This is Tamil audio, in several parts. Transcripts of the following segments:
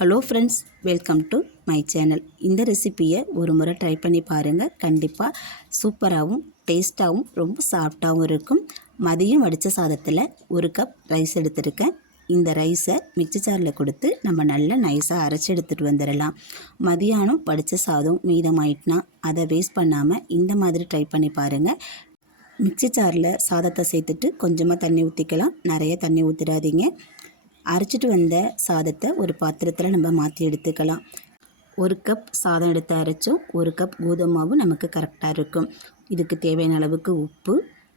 Hello friends, welcome to my channel. இந்த ரெசிப்பியை ஒரு முறை ட்ரை பண்ணி பாருங்கள். கண்டிப்பாக சூப்பராகவும் டேஸ்ட்டாகவும் ரொம்ப சாஃப்டாகவும் இருக்கும். மதியம் வடித்த சாதத்தில் ஒரு கப் ரைஸ் எடுத்துருக்கேன். இந்த ரைஸை மிக்ஸி ஜாரில் கொடுத்து நம்ம நல்லா நைஸாக அரைச்சி எடுத்துகிட்டு வந்துடலாம். மதியானம் வடித்த சாதம் மீதமாயிட்டுனா அதை வேஸ்ட் பண்ணாமல் இந்த மாதிரி ட்ரை பண்ணி பாருங்கள். மிக்ஸி ஜாரில் சாதத்தை சேர்த்துட்டு கொஞ்சமாக தண்ணி ஊற்றிக்கலாம். நிறைய தண்ணி ஊற்றிடாதீங்க. அரைச்சிட்டு வந்த சாதத்தை ஒரு பாத்திரத்தில் நம்ம மாற்றி எடுத்துக்கலாம். ஒரு கப் சாதம் எடுத்து அரைச்சும் ஒரு கப் கோதுமை மாவு நமக்கு கரெக்டாக இருக்கும். இதுக்கு தேவையான அளவுக்கு உப்பு,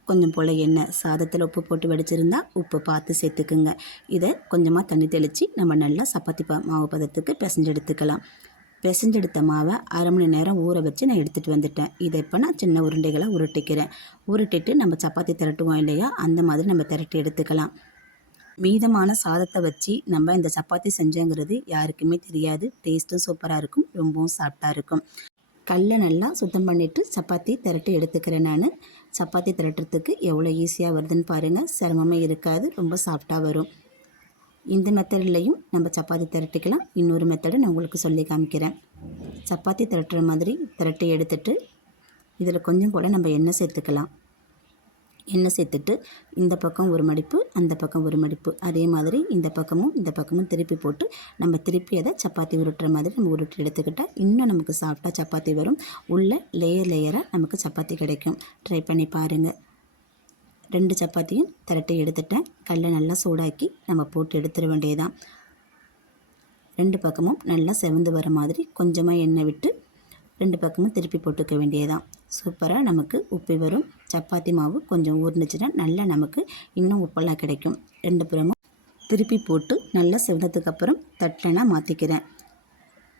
கொஞ்சம் போல் எண்ணெய். சாதத்தில் உப்பு போட்டு வடிச்சிருந்தா உப்பு பார்த்து சேர்த்துக்குங்க. இதை கொஞ்சமாக தண்ணி தெளித்து நம்ம நல்லா சப்பாத்தி மாவு பதத்துக்கு பிசைஞ்சு எடுத்துக்கலாம். பிசைஞ்செடுத்த மாவை அரை மணி நேரம் ஊற வச்சு நான் எடுத்துகிட்டு வந்துட்டேன். இதை இப்போ நான் சின்ன உருண்டைகளை உருட்டிக்கிறேன். உருட்டிட்டு நம்ம சப்பாத்தி திரட்டுவோம் இல்லையா, அந்த மாதிரி நம்ம திரட்டி எடுத்துக்கலாம். மீதமான சாதத்தை வச்சு நம்ம இந்த சப்பாத்தி செஞ்சோங்கிறது யாருக்குமே தெரியாது. டேஸ்ட்டும் சூப்பராக இருக்கும், ரொம்பவும் சாஃப்டாக இருக்கும். கல்லை நல்லா சுத்தம் பண்ணிவிட்டு சப்பாத்தி திரட்டி எடுத்துக்கிறேன். நான் சப்பாத்தி திரட்டுறதுக்கு எவ்வளோ ஈஸியாக வருதுன்னு பாருங்கள். சிரமமே இருக்காது, ரொம்ப சாஃப்டாக வரும். இந்த மெத்தட்லேயும் நம்ம சப்பாத்தி திரட்டிக்கலாம். இன்னொரு மெத்தடை நான் உங்களுக்கு சொல்லி காமிக்கிறேன். சப்பாத்தி திரட்டுற மாதிரி திரட்டி எடுத்துட்டு இதில் கொஞ்சம் போல் நம்ம எண்ணெய் சேர்த்துக்கலாம். எண்ணெய் சேர்த்துட்டு இந்த பக்கம் ஒரு மடிப்பு, அந்த பக்கம் ஒரு மடிப்பு, அதே மாதிரி இந்த பக்கமும் திருப்பி போட்டு நம்ம திருப்பி அதை சப்பாத்தி உருட்டுற மாதிரி நம்ம உருட்டி எடுத்துக்கிட்டால் இன்னும் நமக்கு சாஃப்டாக சப்பாத்தி வரும். உள்ள லேயராக நமக்கு சப்பாத்தி கிடைக்கும். ட்ரை பண்ணி பாருங்கள். 2 சப்பாத்தியும் திரட்டி எடுத்துட்டேன். கல்லை நல்லா சூடாக்கி நம்ம போட்டு எடுத்துட வேண்டியதான். 2 பக்கமும் நல்லா செவந்து வர மாதிரி கொஞ்சமாக எண்ணெய் விட்டு 2 பக்கமும் திருப்பி போட்டுக்க வேண்டியதான். சூப்பராக நமக்கு உப்பி வரும். சப்பாத்தி மாவு கொஞ்சம் ஊறினுச்சுன்னா நல்லா நமக்கு இன்னும் உப்பெல்லாம் கிடைக்கும். 2 புறமும் திருப்பி போட்டு நல்லா செவந்ததுக்கப்புறம் தட்டில் நான் மாற்றிக்கிறேன்.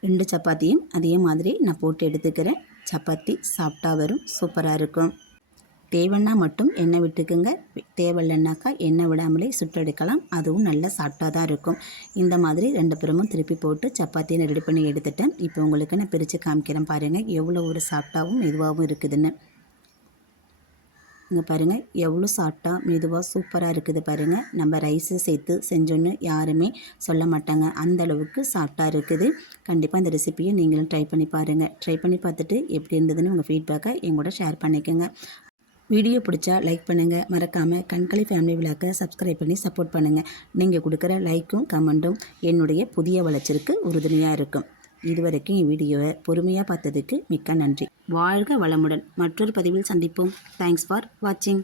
2 சப்பாத்தியும் அதே மாதிரி நான் போட்டு எடுத்துக்கிறேன். சப்பாத்தி சாஃப்டாக வரும், சூப்பராக இருக்கும். தேவைன்னா மட்டும் எண்ணெய் விட்டுக்குங்க. தேவையில்லைன்னாக்கா எண்ணெய் விடாமலே சுட்டெடுக்கலாம். அதுவும் நல்லா சாஃப்டாக தான் இருக்கும். இந்த மாதிரி 2 புறமும் திருப்பி போட்டு சப்பாத்தியை நான் ரெடி பண்ணி எடுத்துட்டேன். இப்போ உங்களுக்கு நான் பிரித்து காமிக்கிறேன் பாருங்கள், எவ்வளோ ஒரு சாஃப்டாகவும் மெதுவாகவும் இருக்குதுன்னு. இங்கே பாருங்கள், எவ்வளோ சாஃப்டாக மெதுவாக சூப்பராக இருக்குது பாருங்கள். நம்ம ரைஸை சேர்த்து செஞ்சோன்னு யாருமே சொல்ல மாட்டாங்க, அந்தளவுக்கு சாஃப்டாக இருக்குது. கண்டிப்பாக இந்த ரெசிப்பியை நீங்களும் ட்ரை பண்ணி பாருங்கள். ட்ரை பண்ணி பார்த்துட்டு எப்படி இருந்ததுன்னு உங்கள் ஃபீட்பேக்கை எங்கூட ஷேர் பண்ணிக்கோங்க. வீடியோ பிடிச்சா லைக் பண்ணுங்கள். மறக்காமல் கண்களி ஃபேமிலி விழாக்க சப்ஸ்கிரைப் பண்ணி சப்போர்ட் பண்ணுங்கள். நீங்கள் கொடுக்குற லைக்கும் கமெண்ட்டும் என்னுடைய புதிய வளர்ச்சிக்கு உறுதுணையாக இருக்கும். இதுவரைக்கும் என் வீடியோவை பொறுமையாக பார்த்ததுக்கு மிக்க நன்றி. வாழ்க வளமுடன். மற்றொரு பதிவில் சந்திப்போம். தேங்க்ஸ் ஃபார் வாட்சிங்.